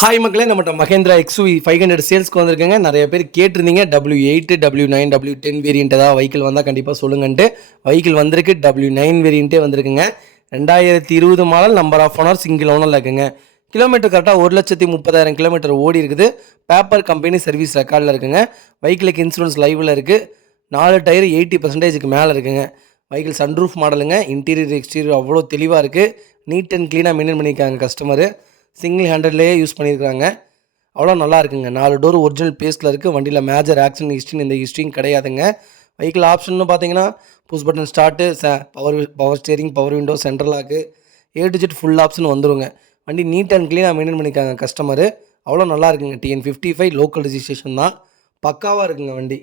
Hi மக்களே, நம்மகிட்ட Mahindra XUV 500 சேல்ஸ்க்கு வந்திருக்குங்க. நிறைய பேர் கேட்டிருந்தீங்க W8, W9, W10 வேரியன்ட் ஏதாவது வெஹிக்கிள் வந்தால் கண்டிப்பாக சொல்லுங்கன்ட்டு. வெஹிக்கிள் வந்திருக்கு, W9 வேரியண்ட்டே வந்திருக்குங்க. 2020 model, number of owner, single ஓனரில் இருக்குங்க. கிலோமீட்டர் கரெக்டாக 1,30,000 கிலோமீட்டர் ஓடி இருக்குது. பேப்பர் கம்பெனி சர்வீஸ் ரெக்கார்டில் இருக்குங்க. வெஹிக்கிளுக்கு இன்சூரன்ஸ் லைவில் இருக்குது. 4 டயர் 80% மேலே இருக்குங்க. வெஹிக்கிள் சன்ரூஃப் மாடலுங்க. இன்டீரியர் எக்ஸ்டீரியர் அவ்வளோ தெளிவாக இருக்குது. நீட் அண்ட் க்ளீனாக மெயின்டைன் பண்ணியிருக்காங்க கஸ்டமரு. சிங்கிள் ஹேண்டட்லேயே யூஸ் பண்ணியிருக்காங்க. அவ்வளோ நல்லா இருக்குங்க. 4 டோர் ஒரிஜினல் பேஸில் இருக்குது. வண்டியில் மேஜர் ஆக்சிடென்ட் ஹிஸ்ட்ரின்னு இந்த ஹிஸ்ட்ரியும் கிடையாதுங்க. வெஹிக்கிள் ஆப்ஷன்னு பார்த்தீங்கன்னா push button start, power steering, power window, central lock, A to Z full option வந்துருங்க. வண்டி நீட் அண்ட் க்ளீனாக மெயின்டைன் பண்ணியிருக்காங்க கஸ்டமரு. அவ்வளோ நல்லா இருக்குங்க. TN55 லோக்கல் ரிஜிஸ்ட்ரேஷன் தான். பக்காவாக இருக்குங்க வண்டி.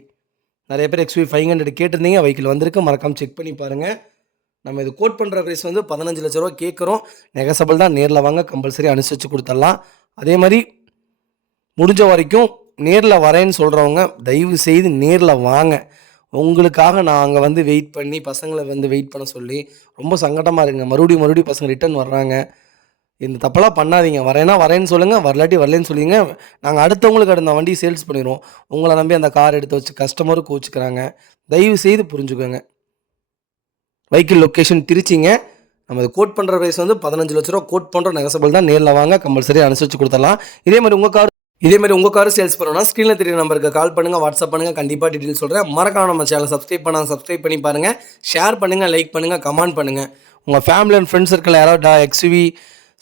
நிறைய பேர் XUV 500 கேட்டிருந்தீங்க. வெஹிக்கிள் வந்திருக்கு, மறக்காமல் செக் பண்ணி பாருங்கள். நம்ம இது கோட் பண்ணுற ப்ரைஸ் வந்து 15 லட்ச ரூபா கேட்குறோம். நெகசபிள் தான். நேரில் வாங்க, கம்பல்சரி அனுசரித்து கொடுத்துடலாம். அதே மாதிரி முடிஞ்ச வரைக்கும் நேரில் வரேன்னு சொல்கிறவங்க தயவு செய்து நேரில் வாங்க. உங்களுக்காக நான் அங்கே வந்து வெயிட் பண்ணி பசங்களை வந்து வெயிட் பண்ண சொல்லி ரொம்ப சங்கடமாக இருக்குங்க. மறுபடியும் பசங்க ரிட்டர்ன் வர்றாங்க. இந்த தப்பெல்லாம் பண்ணாதீங்க. வரேன்னு சொல்லுங்கள், வரலாட்டி வரலன்னு சொல்லிங்க. நாங்கள் அடுத்தவங்களுக்கு அந்த வண்டியை சேல்ஸ் பண்ணிடுவோம். உங்களை நம்பி அந்த கார் எடுத்து வச்சு கஸ்டமரும் கோச்சிக்கிறாங்க. தயவு செய்து புரிஞ்சுக்கோங்க. வெஹிக்கிள் லொக்கேஷன் திருச்சிங்க. நம்ம இது கோட் பண்ணுற ப்ரைஸ் வந்து 15 லட்ச ரூபா கோட் பண்ணுற நெகசபிள் தான். நேரில் வாங்க, கம்பல்சரி அனுசரித்து கொடுத்துடலாம். இதே மாதிரி உங்கள் கார் சேல்ஸ் பண்ணணும்னா ஸ்க்ரீனில் தெரிய நம்பருக்கு கால் பண்ணுங்கள், வாட்ஸ்அப் பண்ணுங்கள். கண்டிப்பாக டீட்டெயில் சொல்கிறேன். மறக்காம நம்ம சேனல் சப்ஸ்கிரைப் பண்ணி பாருங்கள். ஷேர் பண்ணுங்கள், லைக் பண்ணுங்கள், கமெண்ட் பண்ணுங்கள். உங்கள் ஃபேமிலி அண்ட் ஃப்ரெண்ட்ஸ் சர்க்கிள் யாராவது XUV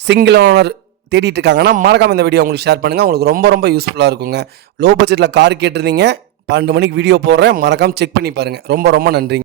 சிங்கிள் ஓனர் தேடிட்டு இருக்காங்கன்னா மறக்காம இந்த வீடியோ உங்களுக்கு ஷேர் பண்ணுங்கள். உங்களுக்கு ரொம்ப யூஸ்ஃபுல்லாக இருக்குங்க. லோ பட்ஜெட்டில் கார் கேட்டிருந்தீங்க. 12 மணிக்கு வீடியோ போடுறேன். மறக்காமல் செக் பண்ணி பாருங்கள். ரொம்ப நன்றிங்க.